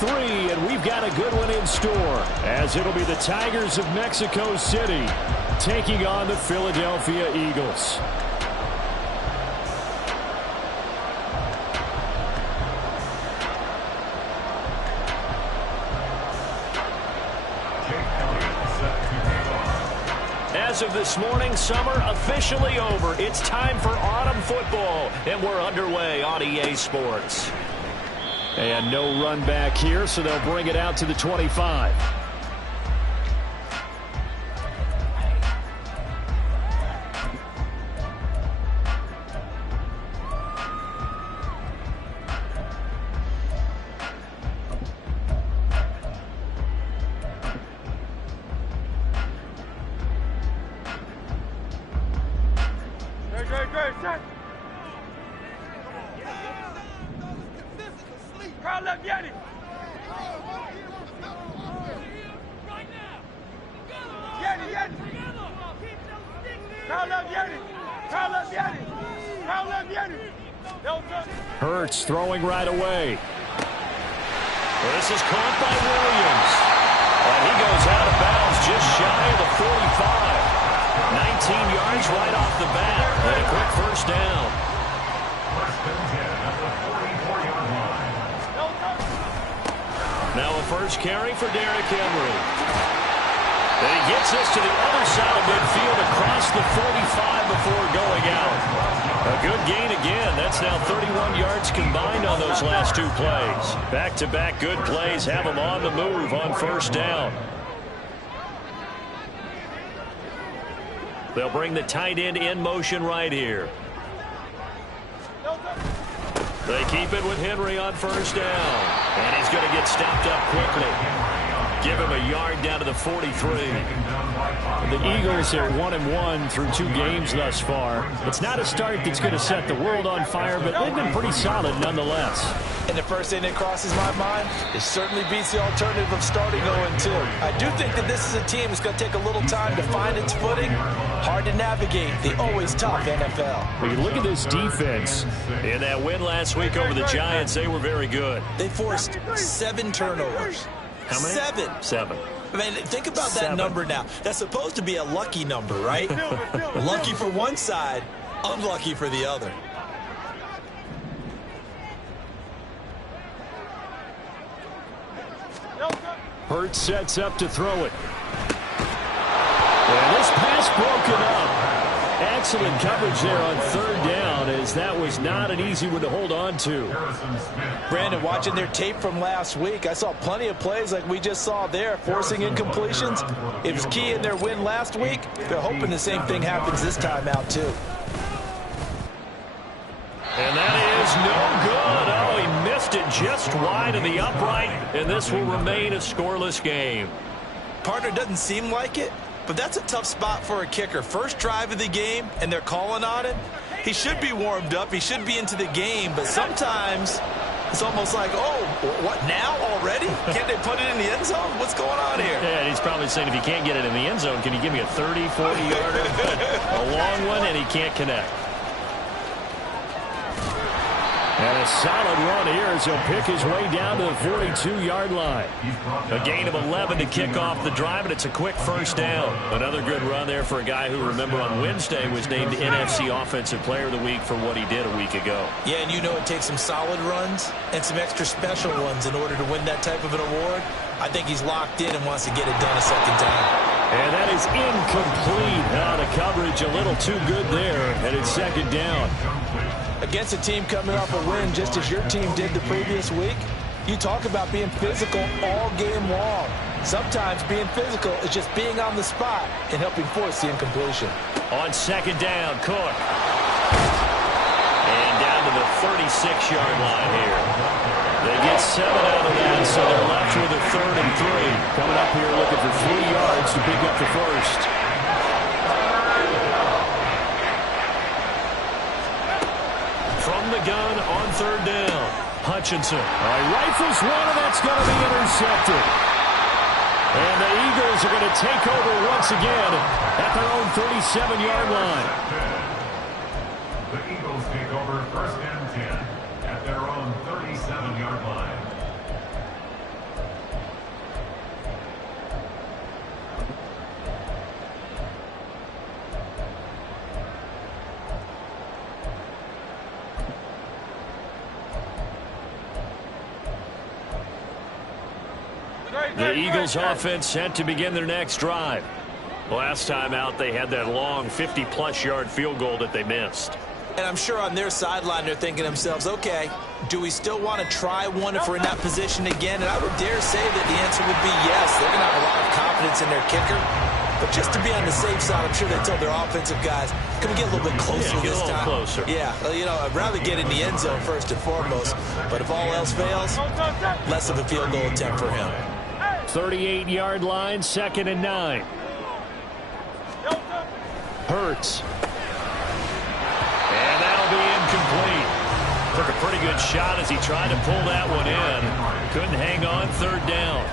3, and we've got a good one in store, as it'll be the Tigers of Mexico City taking on the Philadelphia Eagles. As of this morning, summer officially over. It's time for autumn football, and we're underway on EA Sports. And no run back here, so they'll bring it out to the 25. Hurts throwing right away. Well, this is caught by Williams. And he goes out of bounds just shy of the 45. 19 yards right off the bat. And a quick first down. Now a first carry for Derrick Henry. And he gets us to the other side of midfield across the 45 before going out. A good gain again. That's now 31 yards combined on those last two plays. Back-to-back good plays have them on the move on first down. They'll bring the tight end in motion right here. They keep it with Henry on first down. And he's going to get stopped up quickly. Give him a yard down to the 43. The Eagles are 1-1 through 2 games thus far. It's not a start that's going to set the world on fire, but they've been pretty solid nonetheless. And the first thing that crosses my mind, it certainly beats the alternative of starting 0-2. I do think that this is a team that's going to take a little time to find its footing. Hard to navigate the always tough NFL. When you look at this defense, in that win last week over the Giants, they were very good. They forced 7 turnovers. How many? 7. I mean, think about that number now. That's supposed to be a lucky number, right? Lucky for one side, unlucky for the other. Hurts sets up to throw it. And this pass broken up. Excellent coverage there on third down, as that was not an easy one to hold on to. Brandon, watching their tape from last week, I saw plenty of plays like we just saw there, forcing incompletions. It was key in their win last week. They're hoping the same thing happens this time out, too. And that is no good. Oh, he missed it just wide of the upright, and this will remain a scoreless game. Partner, doesn't seem like it, but that's a tough spot for a kicker. First drive of the game, and they're calling on him. He should be warmed up. He should be into the game, but sometimes it's almost like, oh, what, now already? Can't they put it in the end zone? What's going on here? Yeah, he's probably saying, if he can't get it in the end zone, can you give me a 30, 40-yarder? A long one, and he can't connect. And a solid run here as he'll pick his way down to the 42-yard line. A gain of 11 to kick off the drive, and it's a quick first down. Another good run there for a guy who, remember, on Wednesday was named NFC Offensive Player of the Week for what he did a week ago. Yeah, and you know it takes some solid runs and some extra special ones in order to win that type of an award. I think he's locked in and wants to get it done a second time. And that is incomplete. The coverage a little too good there, and it's second down. Against a team coming off a win just as your team did the previous week, you talk about being physical all game long. Sometimes being physical is just being on the spot and helping force the incompletion. On second down, Cook. And down to the 36-yard line here. They get 7 out of that, so they're left with a 3rd and 3. Coming up here looking for 3 yards to pick up the first. From the gun on third down. Hutchinson. Rifles one, and that's going to be intercepted. And the Eagles are going to take over once again at their own 37-yard line. The Eagles take over 1st and 10 at their own 37-yard line. The Eagles offense set to begin their next drive. Last time out, they had that long 50-plus yard field goal that they missed. And I'm sure on their sideline they're thinking to themselves, okay, do we still want to try one if we're in that position again? And I would dare say that the answer would be yes. They're going to have a lot of confidence in their kicker. But just to be on the safe side, I'm sure they told their offensive guys, can we get a little bit closer this time? Get a little closer. Yeah, you know, I'd rather get in the end zone first and foremost. But if all else fails, less of a field goal attempt for him. 38-yard line, 2nd and 9. Hurts. And that'll be incomplete. Took a pretty good shot as he tried to pull that one in. Couldn't hang on, 3rd down.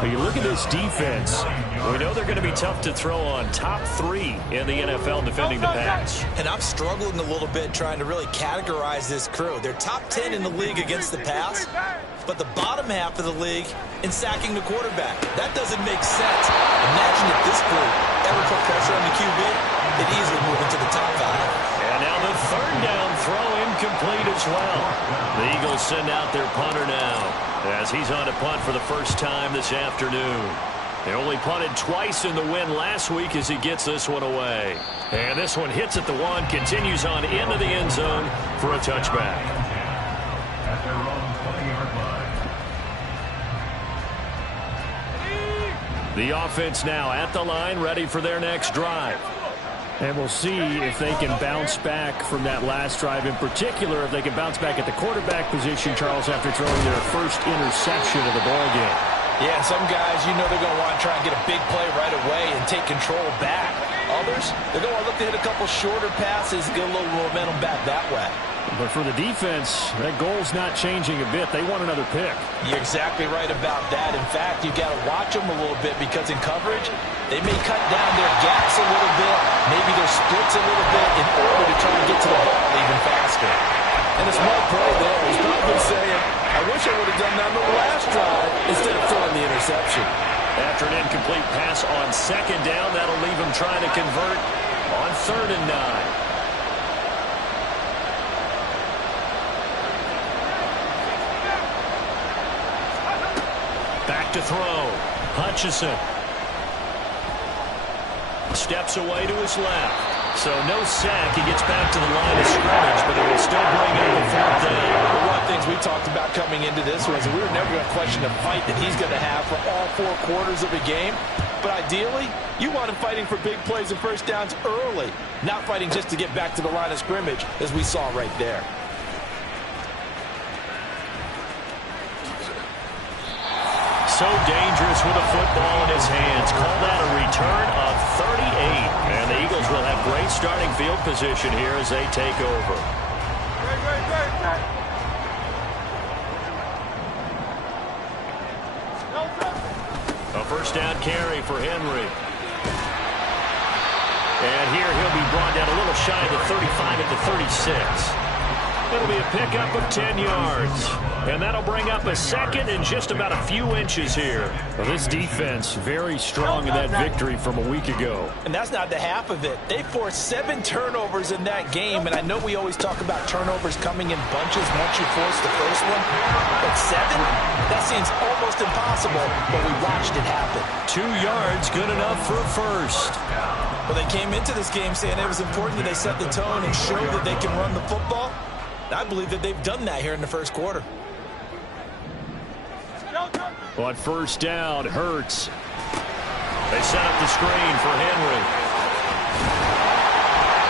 But you look at this defense, we know they're going to be tough to throw on. Top 3 in the NFL defending the pass. And I'm struggling a little bit trying to really categorize this crew. They're top 10 in the league against the pass, but the bottom half of the league in sacking the quarterback. That doesn't make sense. Imagine if this group ever put pressure on the QB, they'd easily move into the top 5. And now the 3rd down throw incomplete as well. The Eagles send out their punter now as he's on to punt for the first time this afternoon. They only punted twice in the win last week as he gets this one away. And this one hits at the 1, continues on into the end zone for a touchback. At their own 20-yard line. The offense now at the line, ready for their next drive. And we'll see if they can bounce back from that last drive. In particular, if they can bounce back at the quarterback position, Charles, after throwing their first interception of the ballgame. Yeah, some guys, you know they're going to want to try and get a big play right away and take control back. Others, they're going to look to hit a couple shorter passes, get a little momentum back that way. But for the defense, that goal's not changing a bit. They want another pick. You're exactly right about that. In fact, you've got to watch them a little bit because in coverage, they may cut down their gaps a little bit, maybe their splits a little bit in order to try to get to the ball even faster. And a smart play there. He's probably saying, I wish I would have done that on the last drive instead of throwing the interception. After an incomplete pass on 2nd down, that'll leave him trying to convert on 3rd and 9. Back to throw. Hutchinson. Steps away to his left. So no sack. He gets back to the line of scrimmage, but it will still bring up a 4th down. One of the things we talked about coming into this was we were never going to question the fight that he's going to have for all 4 quarters of a game. But ideally, you want him fighting for big plays and first downs early, not fighting just to get back to the line of scrimmage, as we saw right there. So dangerous with a football in his hands. Call that a return of 38. And the Eagles will have great starting field position here as they take over. A first down carry for Henry. And here he'll be brought down a little shy of the 35 at the 36. It'll be a pickup of 10 yards. And that'll bring up a 2nd and just about a few inches here. Well, this defense very strong in that victory from a week ago. And that's not the half of it. They forced 7 turnovers in that game. And I know we always talk about turnovers coming in bunches once you force the first one. But 7? That seems almost impossible. But we watched it happen. 2 yards, good enough for a first. Well, they came into this game saying it was important that they set the tone and show that they can run the football. I believe that they've done that here in the first quarter. On first down, Hurts. They set up the screen for Henry.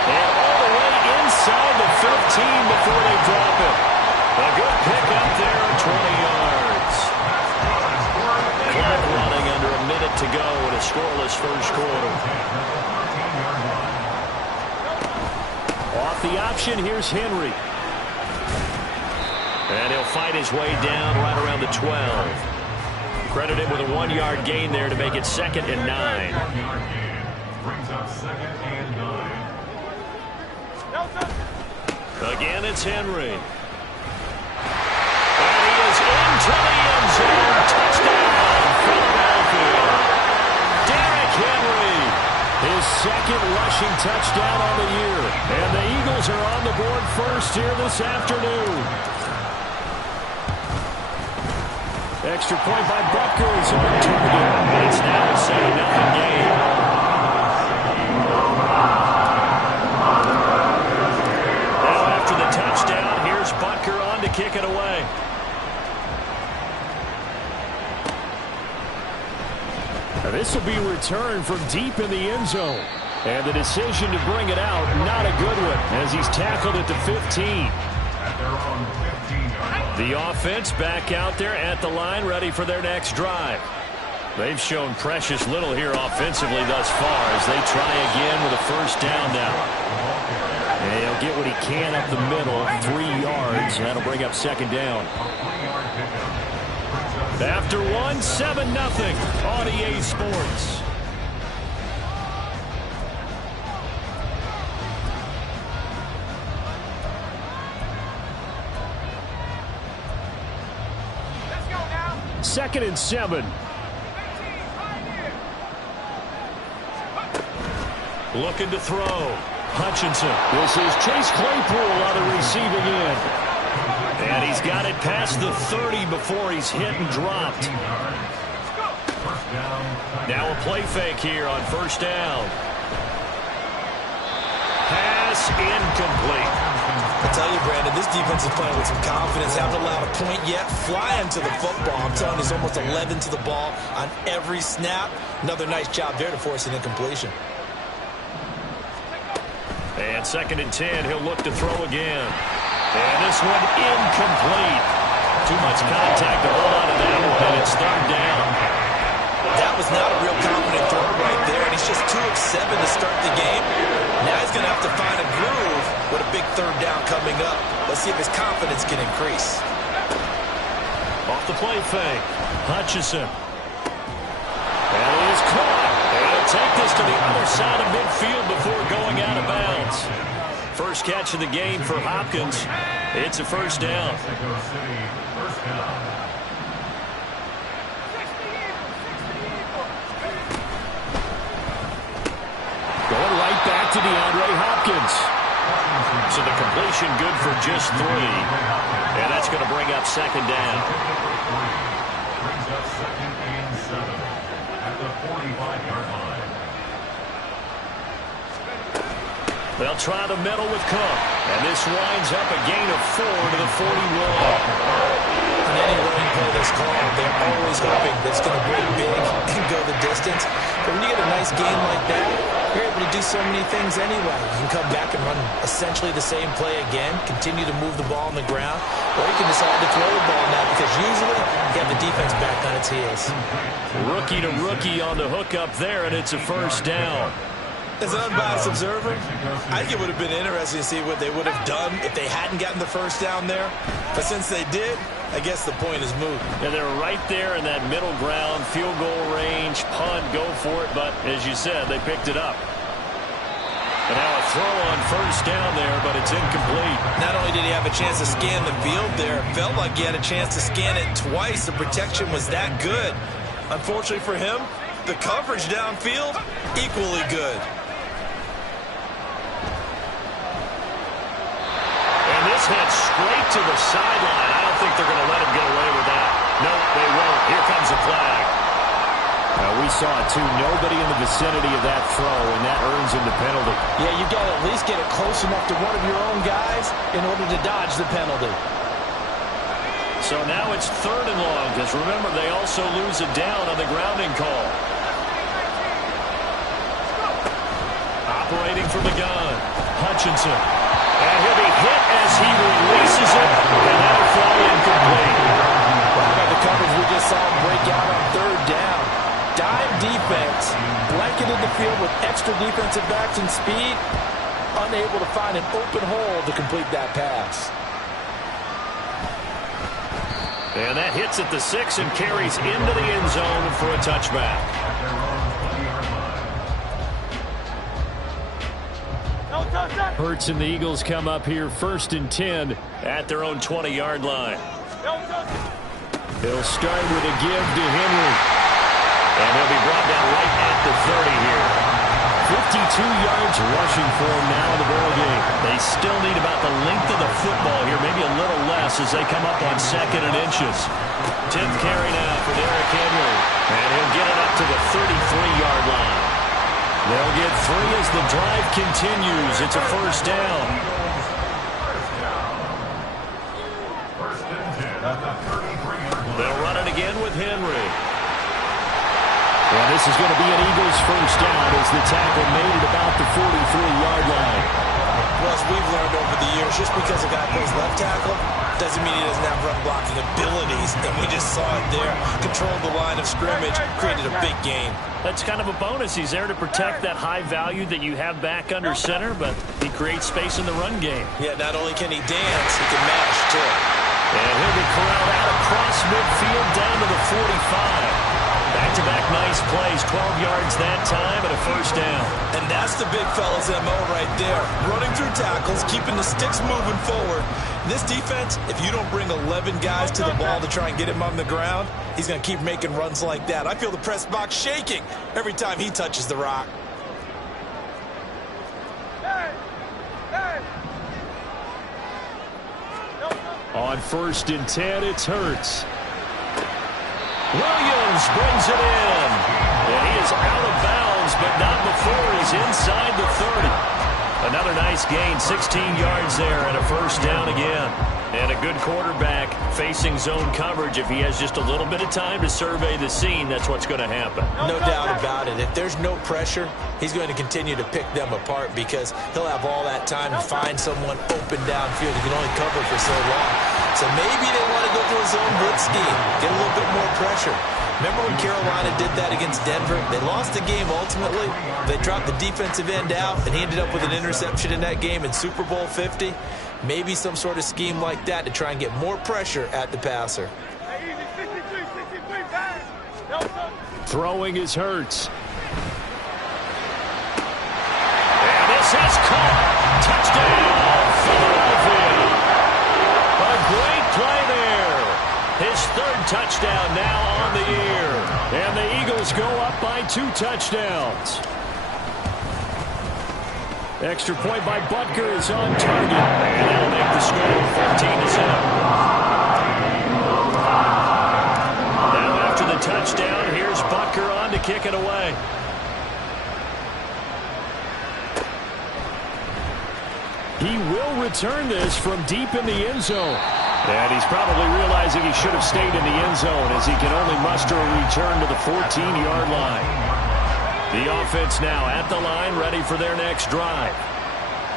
And all the way inside the 15 before they drop it. A good pick up there at 20 yards. Clock running under a minute to go in a scoreless first quarter. Off the option, here's Henry. And he'll fight his way down right around the 12. Credited with a 1-yard gain there to make it 2nd and 9. Brings up 2nd and 9. Again, it's Henry. And he is into the end zone. Touchdown, Philadelphia. Derrick Henry, his 2nd rushing touchdown on the year. And the Eagles are on the board first here this afternoon. Extra point by Butker is on target. And it's now a 7-0 game. Now after the touchdown, here's Butker on to kick it away. Now this will be returned from deep in the end zone. And the decision to bring it out, not a good one, as he's tackled at the 15. The offense back out there at the line, ready for their next drive. They've shown precious little here offensively thus far as they try again with a first down now. And he'll get what he can up the middle, 3 yards. That'll bring up second down. After 7-0 on EA Sports. Second and 7. Looking to throw. Hutchinson. This is Chase Claypool on the receiving end. And he's got it past the 30 before he's hit and dropped. Now a play fake here on first down. Pass incomplete. I tell you, Brandon, this defense is playing with some confidence. Haven't allowed a point yet. Flying to the football. I'm telling you, he's almost 11 to the ball on every snap. Another nice job there to force an incompletion. And second and 10, he'll look to throw again. And this one incomplete. Too much contact to hold on to that one, and it's third down. That was not a real confident throw right there, and he's just 2 of 7 to start the game. Now he's going to have to find a groove with a big third down coming up. Let's see if his confidence can increase. Off the play fake. Hutchinson. And it is caught. And he'll take this to the other side of midfield before going out of bounds. First catch of the game for Hopkins. It's a first down. Going right back to DeAndre Hopkins. So the completion good for just 3. And that's going to bring up second down. Brings up second and 7 at the 45-yard line. They'll try the middle with Cook. And this winds up a gain of 4 to the 41. On any running play that's called, they're always hoping that it's going to break big and go the distance. But when you get a nice game like that, you're able to do so many things anyway. You can come back and run essentially the same play again, continue to move the ball on the ground, or you can decide to throw the ball now because usually you have the defense back on its heels. Rookie to rookie on the hookup there, and it's a first down. As an unbiased observer, I think it would have been interesting to see what they would have done if they hadn't gotten the first down there. But since they did, I guess the point is moot. And they're right there in that middle ground, field goal range, punt, go for it. But as you said, they picked it up. And now a throw on first down there, but it's incomplete. Not only did he have a chance to scan the field there, it felt like he had a chance to scan it twice. The protection was that good. Unfortunately for him, the coverage downfield, equally good. This hit straight to the sideline. I don't think they're going to let him get away with that. No, they won't. Here comes a flag. We saw it, too. Nobody in the vicinity of that throw, and that earns him the penalty. Yeah, you got to at least get it close enough to one of your own guys in order to dodge the penalty. So now it's third and long, because remember, they also lose it down on the grounding call. Operating from the gun, Hutchinson. And he'll be hit as he releases it, and that'll fall incomplete. Well, how about the coverage we just saw him break out on third down? Dime defense, blanketed the field with extra defensive backs and speed, unable to find an open hole to complete that pass. And that hits at the 6 and carries into the end zone for a touchback. Hurts and the Eagles come up here first and 10 at their own 20-yard line. He'll start with a give to Henry. And he'll be brought down right at the 30 here. 52 yards rushing for him now in the ball game. They still need about the length of the football here, maybe a little less as they come up on second and inches. 10th carry They'll get 3 as the drive continues. It's a first down. They'll run it again with Henry. Well, this is going to be an Eagles first down as the tackle made it about the 43-yard line. Well, as we've learned over the years, just because a guy plays left tackle doesn't mean he doesn't have run blocking abilities, and we just saw it there. Controlled the line of scrimmage, created a big gain. That's kind of a bonus. He's there to protect that high value that you have back under center, but he creates space in the run game. Yeah, not only can he dance, he can mash, too. And he'll be corralled out across midfield down to the 45. Back-to-back nice plays, 12 yards that time and a first down. And that's the big fella's MO right there. Running through tackles, keeping the sticks moving forward. This defense, if you don't bring 11 guys to the ball to try and get him on the ground, he's going to keep making runs like that. I feel the press box shaking every time he touches the rock. On 1st and 10, it's Hurts. Williams brings it in. And he is out of bounds, but not before he's inside the 30. Another nice gain, 16 yards there, and a first down again. And a good quarterback facing zone coverage. If he has just a little bit of time to survey the scene, that's what's going to happen. No doubt about it. If there's no pressure, he's going to continue to pick them apart because he'll have all that time to find someone open downfield. He can only cover for so long. So maybe they want to go to a zone blitz scheme, get a little bit more pressure. Remember when Carolina did that against Denver? They lost the game ultimately. They dropped the defensive end out, and he ended up with an interception in that game in Super Bowl 50. Maybe some sort of scheme like that to try and get more pressure at the passer. Throwing is Hurts. And this is caught. Touchdown, Philadelphia. A great play there. His 3rd touchdown now on the year. And the Eagles go up by 2 touchdowns. Extra point by Butker is on target. And that'll make the score 14-7. Now after the touchdown, here's Butker on to kick it away. He will return this from deep in the end zone. And he's probably realizing he should have stayed in the end zone as he can only muster a return to the 14-yard line. The offense now at the line, ready for their next drive.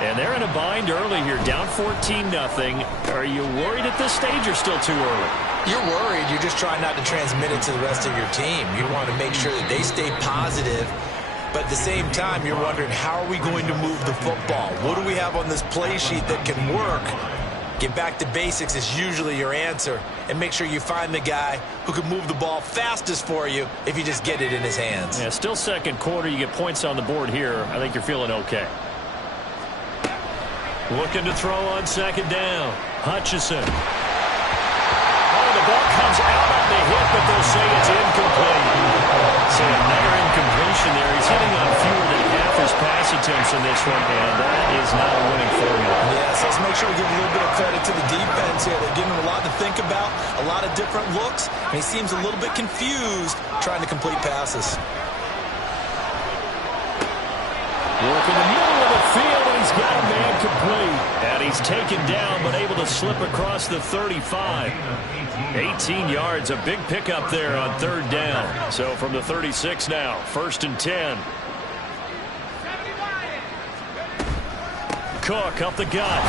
And they're in a bind early here, down 14-0. Are you worried at this stage or still too early? You're worried. You're just trying not to transmit it to the rest of your team. You want to make sure that they stay positive. But at the same time, you're wondering, how are we going to move the football? What do we have on this play sheet that can work? Get back to basics is usually your answer. And make sure you find the guy who can move the ball fastest for you if you just get it in his hands. Yeah, still second quarter. You get points on the board here. I think you're feeling okay. Looking to throw on 2nd down. Hutchinson. Oh, the ball comes out on the hit, but they'll say it's incomplete. So another incompletion there. He's hitting on fewer than half his pass attempts in this one, and that is not a winning formula. Yes, let's make sure we give a little bit of credit to the defense here. They're giving him a lot to think about, a lot of different looks, and he seems a little bit confused trying to complete passes. Work in the middle of the field, and he's got a man complete. And he's taken down, but able to slip across the 35. 18 yards, a big pickup there on 3rd down. So from the 36 now, 1st and 10. Cook up the gut.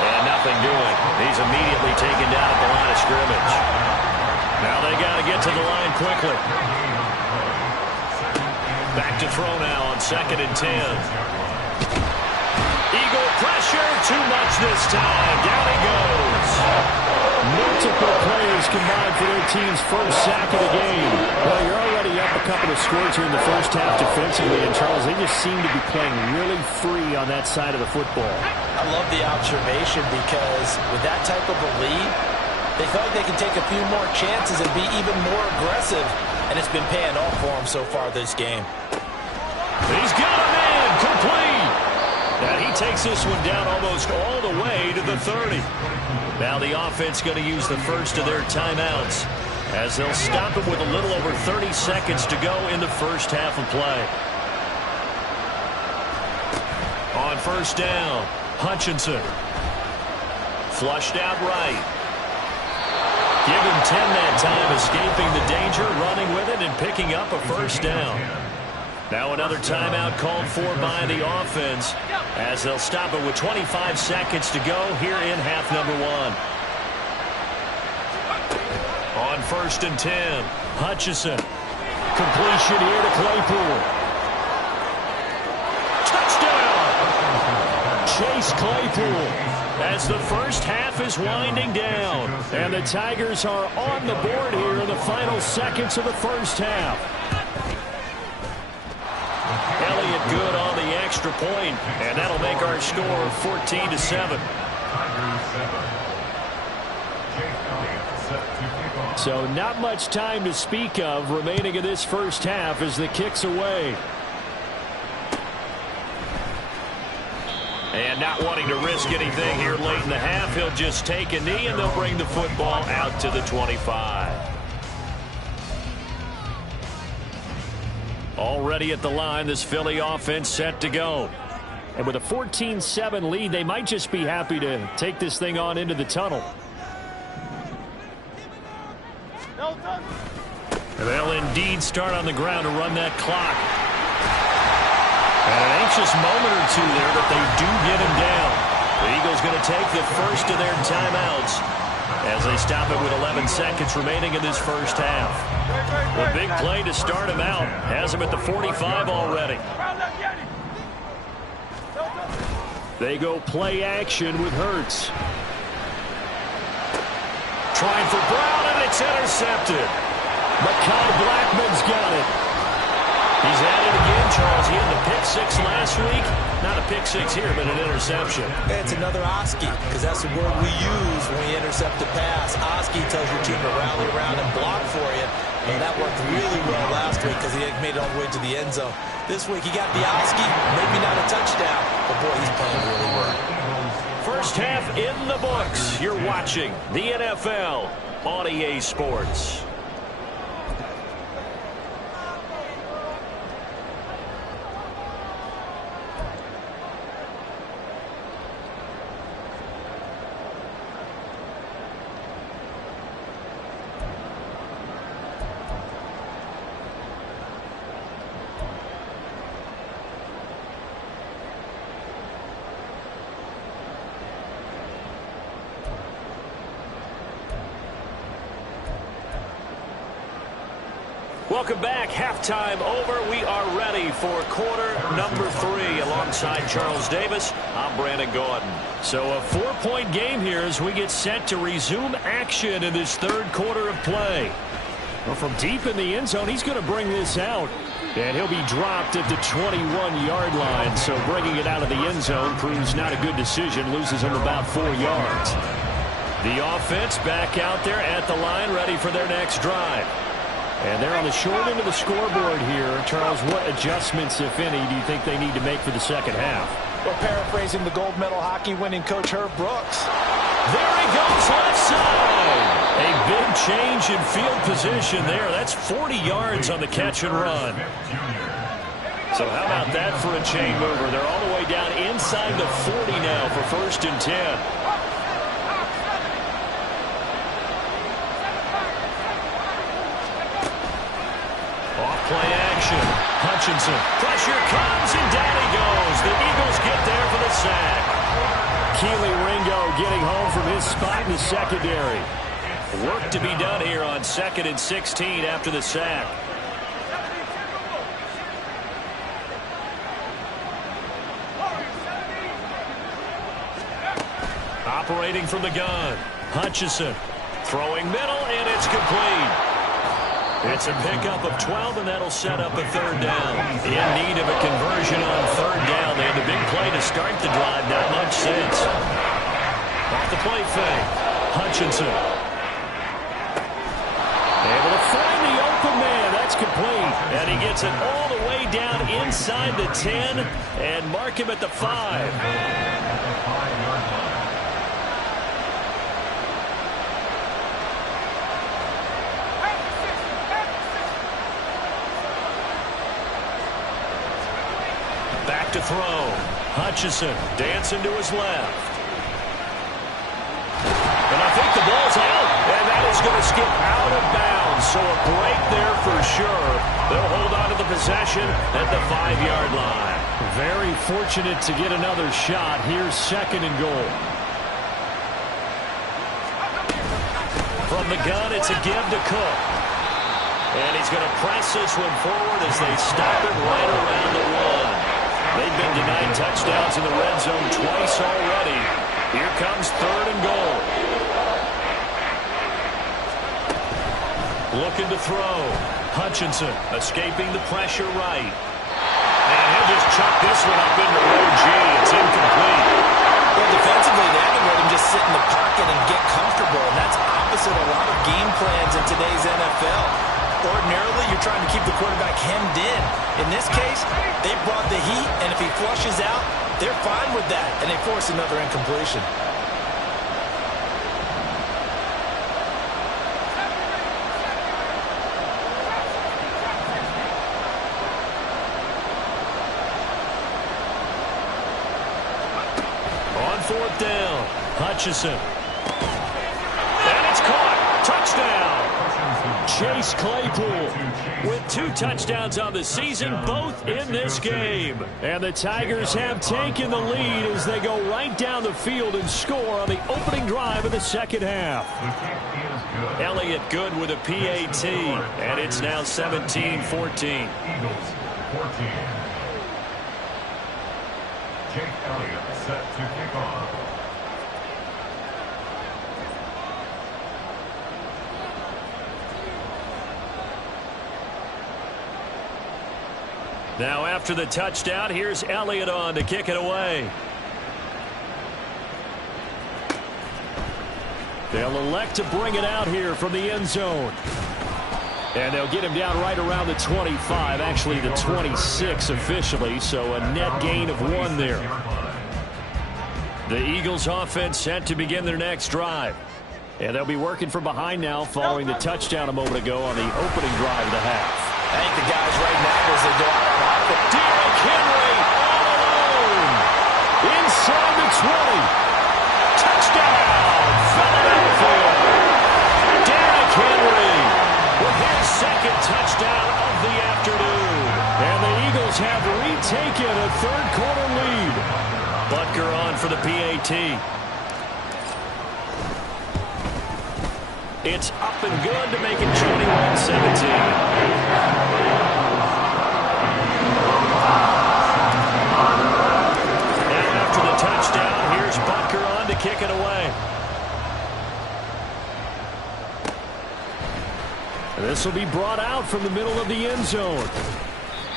And nothing doing. He's immediately taken down at the line of scrimmage. Now they got to get to the line quickly. Back to throw now on 2nd and 10. Eagle pressure, too much this time. Down he goes. Multiple players combined for their team's first sack of the game. Well, you're already up a couple of scores here in the first half defensively, and Charles, they just seem to be playing really free on that side of the football. I love the observation because with that type of a lead, they feel like they can take a few more chances and be even more aggressive, and it's been paying off for them so far this game. He's got a man complete. And he takes this one down almost all the way to the 30. Now the offense going to use the first of their timeouts as they'll stop it with a little over 30 seconds to go in the first half of play. first down. Hutchinson. Flushed out right. Give him 10 that time, escaping the danger, running with it, and picking up a first down. Now another timeout called for by the offense as they'll stop it with 25 seconds to go here in half number 1. On 1st and 10, Hutchinson. Completion here to Claypool. Touchdown! Chase Claypool as the first half is winding down. And the Tigers are on the board here in the final seconds of the first half. Elliott good on the extra point, and that'll make our score 14-7. So not much time to speak of remaining in this first half as the kick's away. And not wanting to risk anything here late in the half, he'll just take a knee and they'll bring the football out to the 25. Already at the line, this Philly offense set to go. And with a 14-7 lead, they might just be happy to take this thing on into the tunnel. And they'll indeed start on the ground to run that clock. And an anxious moment or two there, but they do get him down. The Eagles going to take the first of their timeouts as they stop it with 11 seconds remaining in this first half. A big play to start him out. Has him at the 45 already. They go play action with Hurts. Trying for Brown, and it's intercepted. Mekhi Blackman's got it. He's at it again, Charles. He had the pick six last week. Not a pick six here, but an interception. It's another Oski, because that's the word we use when we intercept a pass. Oski tells your team to rally around and block for you. And that worked really well last week because he made it all the way to the end zone. This week he got the Oski, maybe not a touchdown, but boy, he's playing really well. First half in the books. You're watching the NFL on EA Sports. Welcome back. Halftime over. We are ready for quarter number 3. Alongside Charles Davis, I'm Brandon Gaudin. So a 4-point game here as we get set to resume action in this third quarter of play. Well, from deep in the end zone, he's going to bring this out. And he'll be dropped at the 21-yard line. So bringing it out of the end zone proves not a good decision. Loses him about 4 yards. The offense back out there at the line, ready for their next drive. And they're on the short end of the scoreboard here. Charles, what adjustments, if any, do you think they need to make for the second half? Well, paraphrasing the gold medal hockey winning coach Herb Brooks. There he goes, left side. A big change in field position there. That's 40 yards on the catch and run. So how about that for a chain mover? They're all the way down inside the 40 now for 1st and 10. Play action. Hutchinson. Pressure comes, and down he goes. The Eagles get there for the sack. Keely Ringo getting home from his spot in the secondary. Work to be done here on 2nd and 16 after the sack. Operating from the gun. Hutchinson. Throwing middle, and it's complete. It's a pickup of 12, and that'll set up a 3rd down. In need of a conversion on 3rd down. They had the big play to start the drive. Not much sense. Off the play fake. Hutchinson. Able to find the open man. That's complete. And he gets it all the way down inside the 10 and mark him at the 5. To throw. Hutchinson dancing to his left. And I think the ball's out, and that is going to skip out of bounds. So a break there for sure. They'll hold on to the possession at the 5-yard line. Very fortunate to get another shot. Here's 2nd and goal. From the gun, it's a give to Cook. And he's going to press this one forward as they stop it right around the 1. They've been denied touchdowns in the red zone twice already. Here comes 3rd and goal. Looking to throw. Hutchinson escaping the pressure right. And he'll just chuck this one up into row G. It's incomplete. Well, defensively, they haven't let him just sit in the pocket and get comfortable, and that's opposite a lot of game plans in today's NFL. Ordinarily, you're trying to keep the quarterback hemmed in. In this case, they brought the heat, and if he flushes out, they're fine with that, and they force another incompletion. On 4th down, Hutchinson. And it's caught. Touchdown. Chase Claypool with 2 touchdowns on the season, both in this game. And the Tigers have taken the lead as they go right down the field and score on the opening drive of the 2nd half. Elliott good with a PAT, and it's now 17-14. Eagles 14. Jake Elliott set to kick off. Now after the touchdown, here's Elliott on to kick it away. They'll elect to bring it out here from the end zone. And they'll get him down right around the 25, actually the 26 officially, so a net gain of 1 there. The Eagles offense set to begin their next drive. And they'll be working from behind now following the touchdown a moment ago on the opening drive of the half. I think the guys right now as they go out on offense. Derrick Henry all alone. Inside the 20. Touchdown, Philadelphia. Derrick Henry with his 2nd touchdown of the afternoon. And the Eagles have retaken a 3rd quarter lead. Butker on for the PAT. It's up and good to make it 21-17. Touchdown. Here's Butker on to kick it away. This will be brought out from the middle of the end zone.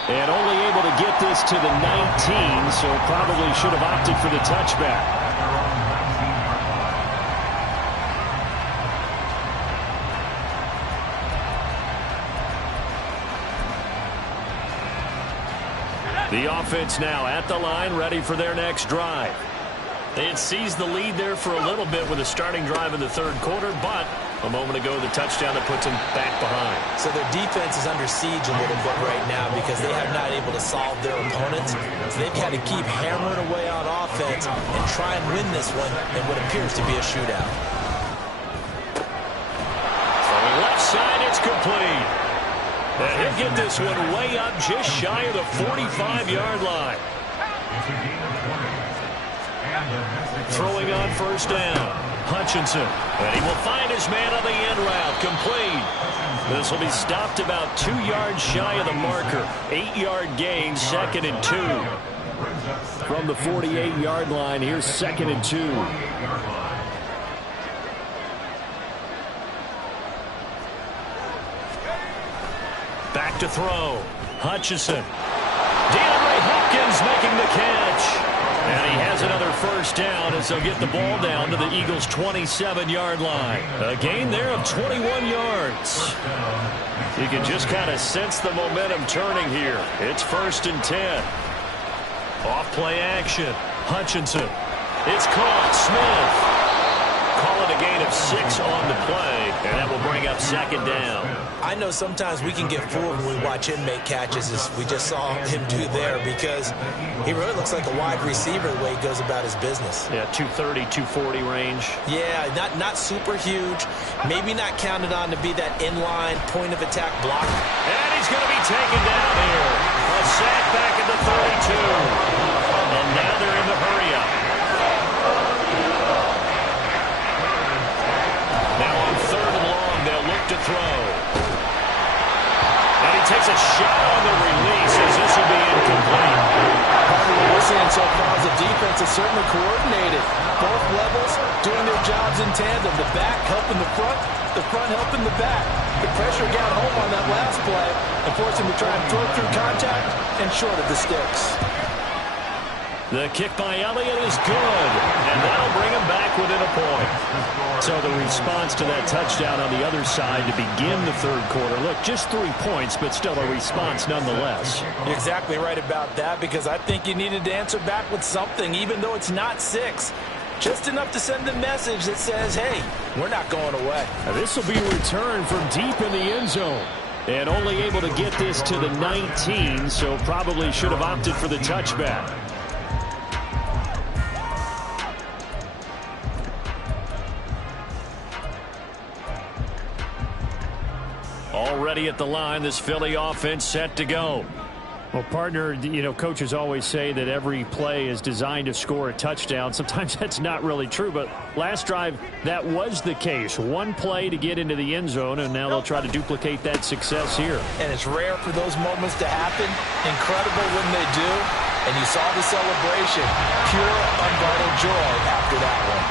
And only able to get this to the 19, so probably should have opted for the touchback. The offense now at the line, ready for their next drive. They had seized the lead there for a little bit with a starting drive in the 3rd quarter, but a moment ago the touchdown that puts them back behind. So their defense is under siege a little bit right now because they have not able to solve their opponents. So they've got to keep hammering away on offense and try and win this one in what appears to be a shootout. Throwing left side, it's complete. And he'll get this one way up just shy of the 45-yard line. Throwing on 1st down. Hutchinson. And he will find his man on the end route. Complete. This will be stopped about 2 yards shy of the marker. 8-yard gain, 2nd and 2. From the 48-yard line, here's 2nd and 2. Back to throw. Hutchinson. DeAndre Hopkins making the catch. And he has another 1st down as they'll get the ball down to the Eagles' 27-yard line. A gain there of 21 yards. You can just kind of sense the momentum turning here. It's 1st and 10. Off play action. Hutchinson. It's caught. Smith. Call it a gain of 6 on the play, and that will bring up second down. I know sometimes we can get fooled when we watch him make catches, as we just saw him do there, because he really looks like a wide receiver the way he goes about his business. Yeah, 230, 240 range. Yeah, not super huge. Maybe not counted on to be that inline point-of-attack block. And he's going to be taken down here. A sack back at the 32. And now they're in the hurry-up. Now on 3rd and long, they'll look to throw. And he takes a shot on the release as this will be incomplete. What we're seeing so far is the defense is certainly coordinated. Both levels doing their jobs in tandem. The back helping the front helping the back. The pressure got home on that last play and forced him to try and throw through contact and short of the sticks. The kick by Elliott is good, and that'll bring him back within a point. So the response to that touchdown on the other side to begin the 3rd quarter. Look, just 3 points, but still a response nonetheless. You're exactly right about that, because I think you needed to answer back with something, even though it's not 6. Just enough to send a message that says, hey, we're not going away. Now, this will be a return from deep in the end zone. And only able to get this to the 19, so probably should have opted for the touchback. Already at the line, this Philly offense set to go. Well, partner, you know, coaches always say that every play is designed to score a touchdown. Sometimes that's not really true, but last drive, that was the case. One play to get into the end zone, and now they'll try to duplicate that success here. And it's rare for those moments to happen. Incredible when they do. And you saw the celebration. Pure, unbridled joy after that one.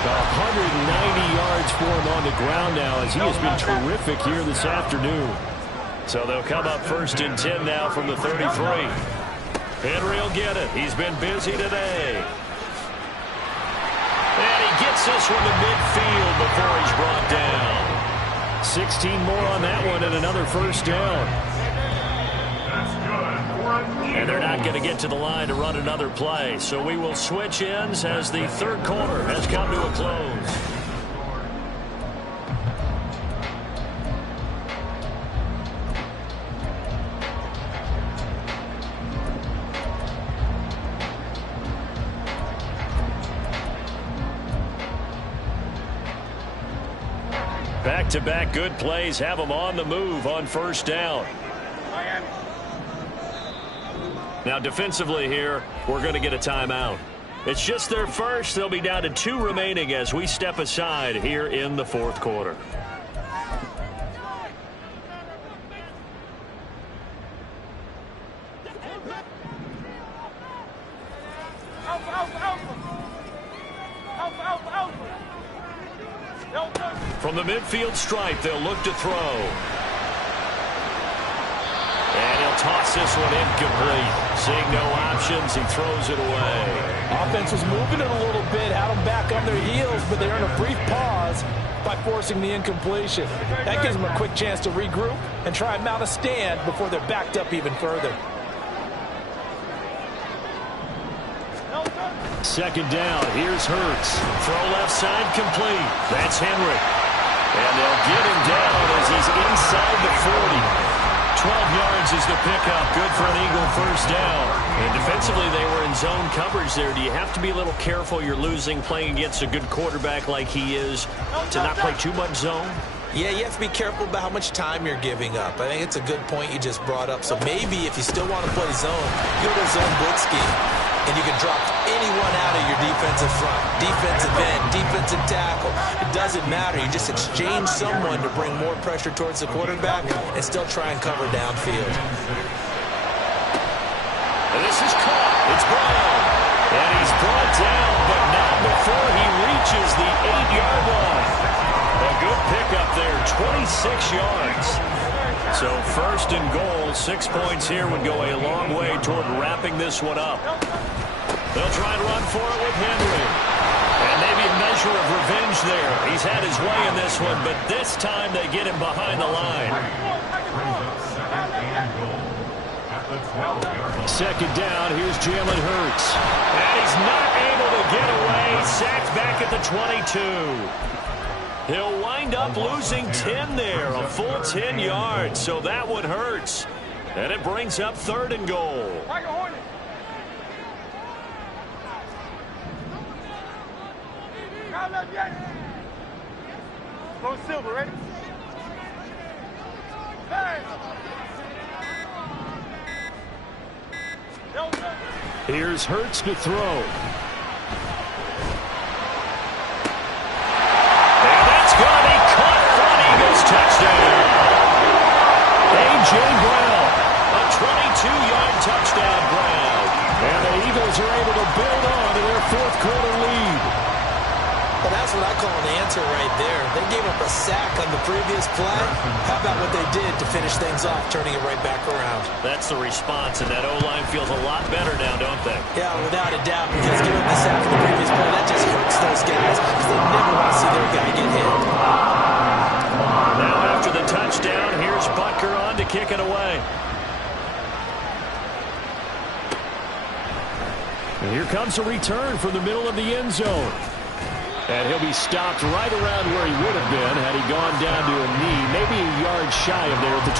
190 yards for him on the ground now, as he has been terrific here this afternoon. So they'll come up 1st and 10 now from the 33. Henry will get it. He's been busy today. And he gets this one to midfield before he's brought down. 16 more on that one and another 1st down. And they're not going to get to the line to run another play. So we will switch ends as the 3rd quarter has come to a close. Back-to-back good plays have them on the move on 1st down. Now defensively here, we're going to get a timeout. It's just their first. They'll be down to 2 remaining as we step aside here in the 4th quarter. From the midfield stripe, they'll look to throw. And he'll toss this one incomplete. Seeing no options, he throws it away. Offense was moving it a little bit, had them back on their heels, but they earned a brief pause by forcing the incompletion. That gives them a quick chance to regroup and try and mount a stand before they're backed up even further. 2nd down. Here's Hurts. Throw left side complete. That's Henry. And they'll get him down as he's inside the 40. 12 yards is the pickup. Good for an Eagle 1st down. And defensively, they were in zone coverage there. Do you have to be a little careful? You're losing playing against a good quarterback like he is to not play too much zone? Yeah, you have to be careful about how much time you're giving up. I think it's a good point you just brought up. So maybe if you still want to play zone, go to a zone blitz scheme. And you can drop anyone out of your defensive front, defensive end, defensive tackle. It doesn't matter. You just exchange someone to bring more pressure towards the quarterback and still try and cover downfield. And this is caught. It's Brown. And he's brought down, but not before he reaches the 8-yard line. A good pickup there, 26 yards. So 1st and goal, 6 points here would go a long way toward wrapping this one up. They'll try and run for it with Henry. And maybe a measure of revenge there. He's had his way in this one, but this time they get him behind the line. 2nd down, here's Jalen Hurts. And he's not able to get away. Sacked back at the 22. He'll wind up losing 10 there, a full 10 yards, so that one hurts. And it brings up 3rd and goal. Go Silver, ready? Here's Hurts to throw. And that's going to be caught for an Eagles touchdown. A.J. Brown, a 22-yard touchdown Brown. And the Eagles are able to build on to their 4th quarter lead. Well, that's what I call an answer right there. They gave up a sack on the previous play. How about what they did to finish things off, turning it right back around? That's the response, and that O-line feels a lot better now, don't they? Yeah, without a doubt, because giving up the sack on the previous play, that just hurts those guys because they never want to see their guy get hit. Now after the touchdown, here's Butker on to kick it away. And here comes a return from the middle of the end zone. And he'll be stopped right around where he would have been had he gone down to a knee, maybe a yard shy of there at the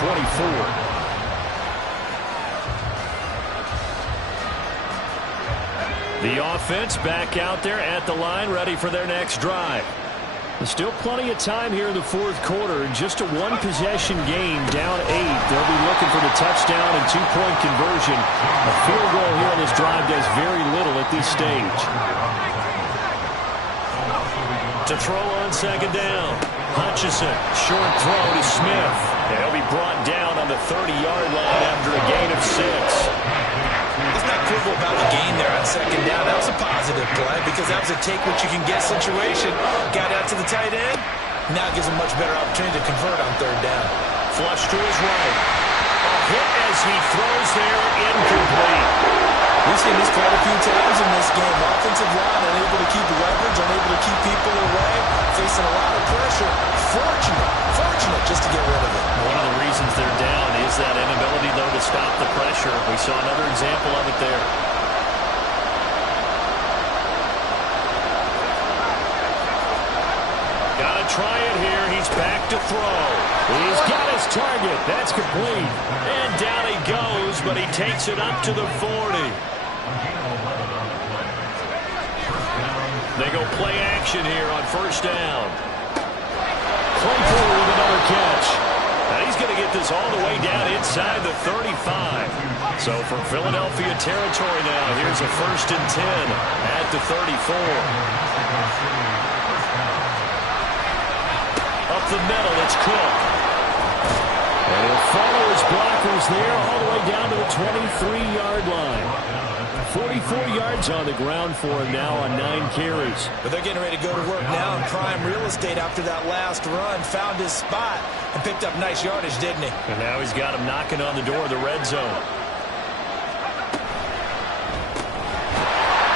24. The offense back out there at the line, ready for their next drive. There's still plenty of time here in the 4th quarter. Just a 1-possession game, down 8. They'll be looking for the touchdown and 2-point conversion. A field goal here on this drive does very little at this stage. To throw on 2nd down. Hutchinson, short throw to Smith. And he'll be brought down on the 30-yard line after a gain of 6. It's not critical about the gain there on 2nd down. That was a positive play because that was a take-what-you-can-get situation. Got out to the tight end. Now it gives him much better opportunity to convert on 3rd down. Flush to his right. A hit as he throws there, incomplete. We've seen this quite a few times in this game. Offensive line unable to keep leverage, unable to keep people away, facing a lot of pressure. Fortunate just to get rid of it. One of the reasons they're down is that inability, though, to stop the pressure. We saw another example of it there. Gotta try it here. He's back to throw. He's got his target. That's complete. And down he goes, but he takes it up to the 40. They go play action here on 1st down. Claypool with another catch. Now he's going to get this all the way down inside the 35. So from Philadelphia territory now, here's a 1st and 10 at the 34. Up the middle, it's Cook. And he'll follow his blockers there all the way down to the 23-yard line. 44 yards on the ground for him now on 9 carries. But they're getting ready to go to work now in prime real estate after that last run. Found his spot and picked up nice yardage, didn't he? And now he's got him knocking on the door of the red zone.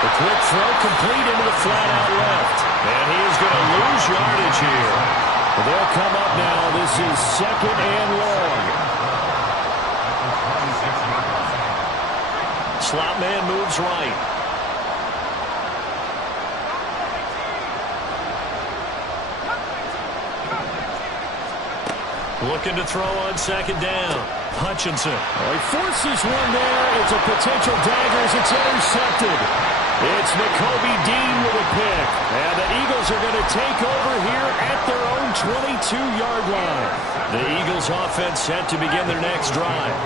The quick throw complete into the flat out left. And he is going to lose yardage here. But they'll come up now. This is 2nd and long. Slot man moves right. Looking to throw on 2nd down. Hutchinson. He forces one there. It's a potential dagger as it's intercepted. It's Nakobe Dean with a pick. And the Eagles are going to take over here at their own 22-yard line. The Eagles offense set to begin their next drive.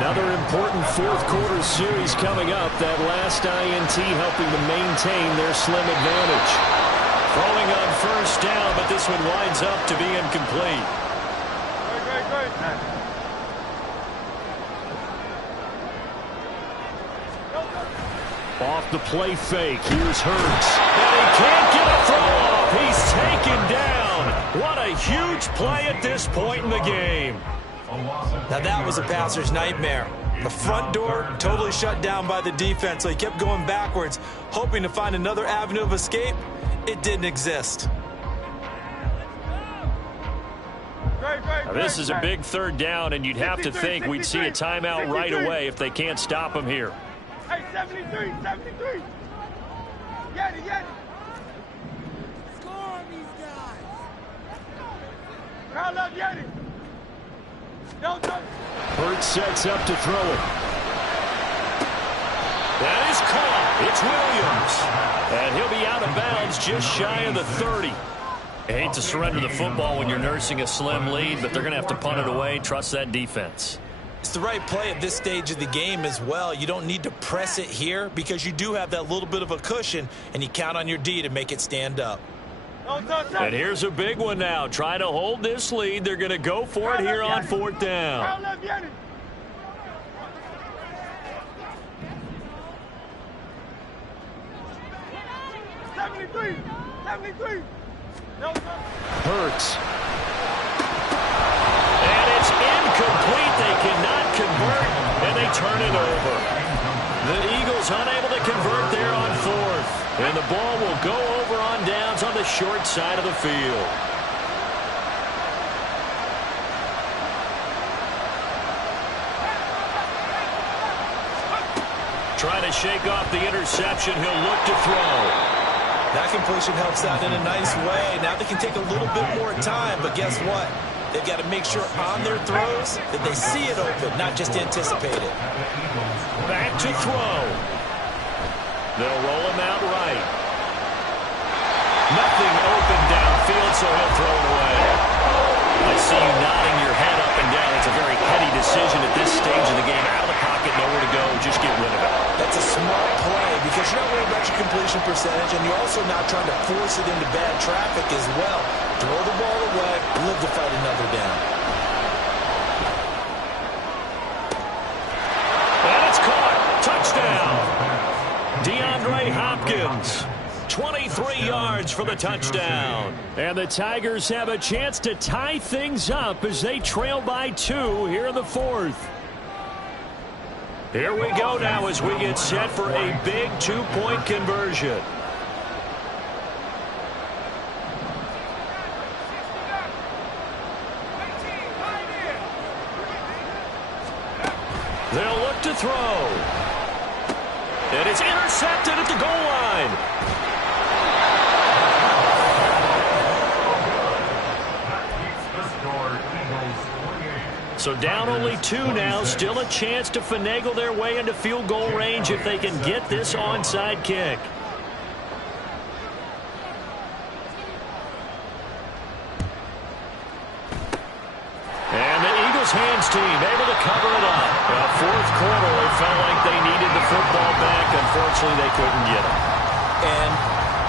Another important 4th quarter series coming up. That last INT helping to maintain their slim advantage. Throwing on 1st down, but this one winds up to be incomplete. Off the play fake, here's Hurts. And he can't get a throw off. He's taken down. What a huge play at this point in the game. Now that was a passer's nightmare. The front door totally shut down by the defense, so he kept going backwards, hoping to find another avenue of escape. It didn't exist. Now, this is a big 3rd down, and you'd have to think we'd see a timeout right away if they can't stop him here. Hey, 73. Get it. Score on these guys. Round up, Yeti. Don't touch. Hurts sets up to throw it. That is caught. It's Williams. And he'll be out of bounds just shy of the 30. I hate to surrender the football when you're nursing a slim lead, but they're going to have to punt it away. Trust that defense. It's the right play at this stage of the game as well. You don't need to press it here because you do have that little bit of a cushion, and you count on your D to make it stand up. Don't touch that. And here's a big one now. Trying to hold this lead. They're going to go for it here on fourth down. Round up, Yeti. Don't touch. Hurts. And it's incomplete. They cannot convert, and they turn it over. The Eagles unable to convert there on fourth. And the ball will go over on downs on the short side of the field. Trying to shake off the interception. He'll look to throw. That completion helps out in a nice way. Now they can take a little bit more time, but guess what? They've got to make sure on their throws that they see it open, not just anticipate it. Back to throw. They'll roll him out right. Nothing open downfield, so he'll throw it away. I see you nodding your head up and down. It's a very heady decision at this stage of the game. Out of the pocket, nowhere to go. Just get rid of it. That's a smart play because you're not worried about your completion percentage, and you're also not trying to force it into bad traffic as well. Throw the ball away, live to fight another down. And it's caught. Touchdown. DeAndre Hopkins. 23 yards for the touchdown. And the Tigers have a chance to tie things up as they trail by 2 here in the fourth. Here we go now as we get set for a big 2-point conversion. They'll look to throw. And it's intercepted at the goal line. So down only 2 now. Still a chance to finagle their way into field goal range if they can get this onside kick. And the Eagles hands team able to cover it up. Fourth quarter, it felt like they needed the football back. Unfortunately, they couldn't get it. And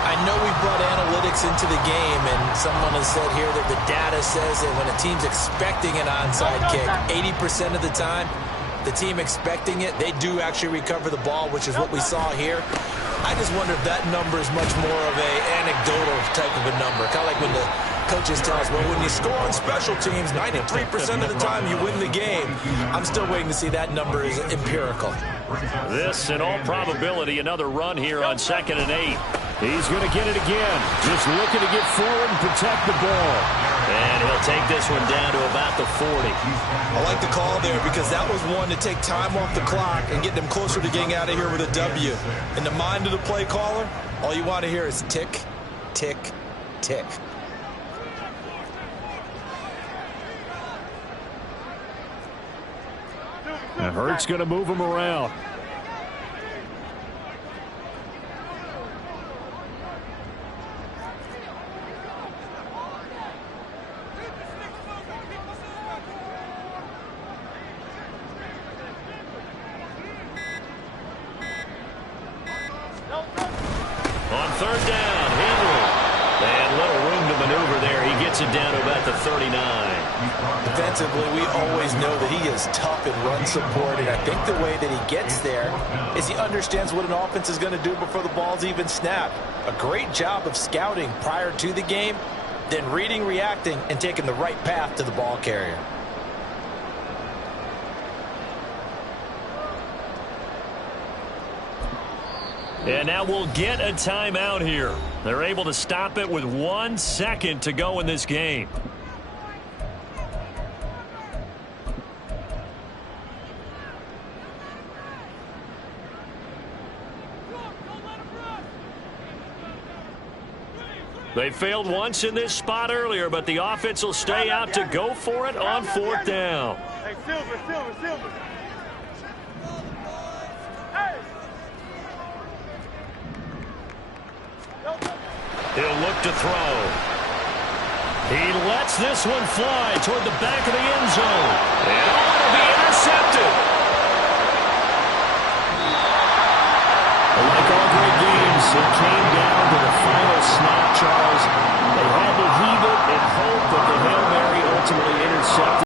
I know we brought analytics into the game, and someone has said here that the data says that when a team's expecting an onside kick, 80% of the time, the team expecting it, they do actually recover the ball, which is what we saw here. I just wonder if that number is much more of a anecdotal type of a number. Kind of like when the coaches tell us, well, when you score on special teams, 93% of the time you win the game. I'm still waiting to see that number is empirical. This, in all probability, another run here on 2nd and 8. He's going to get it again. Just looking to get forward and protect the ball. And he'll take this one down to about the 40. I like the call there because that was one to take time off the clock and get them closer to getting out of here with a W. In the mind of the play caller, all you want to hear is tick, tick, tick. And Hurts going to move him around. On 3rd down, Henry. And little room to maneuver there. He gets it down to about the 39. Defensively, we always know that he is tough in run support, and I think the way that he gets there is he understands what an offense is going to do before the ball's even snapped. A great job of scouting prior to the game, then reading, reacting, and taking the right path to the ball carrier. And now we'll get a timeout here. They're able to stop it with 1 second to go in this game. They failed once in this spot earlier, but the offense will stay out to go for it on 4th down. Hey, Silver, Silver, Silver. Hey! He'll look to throw. He lets this one fly toward the back of the end zone. And it'll be intercepted. Like all great games, it came down to the final snap, Charles. They had to heave it and hope that the Hail Mary ultimately intercepted.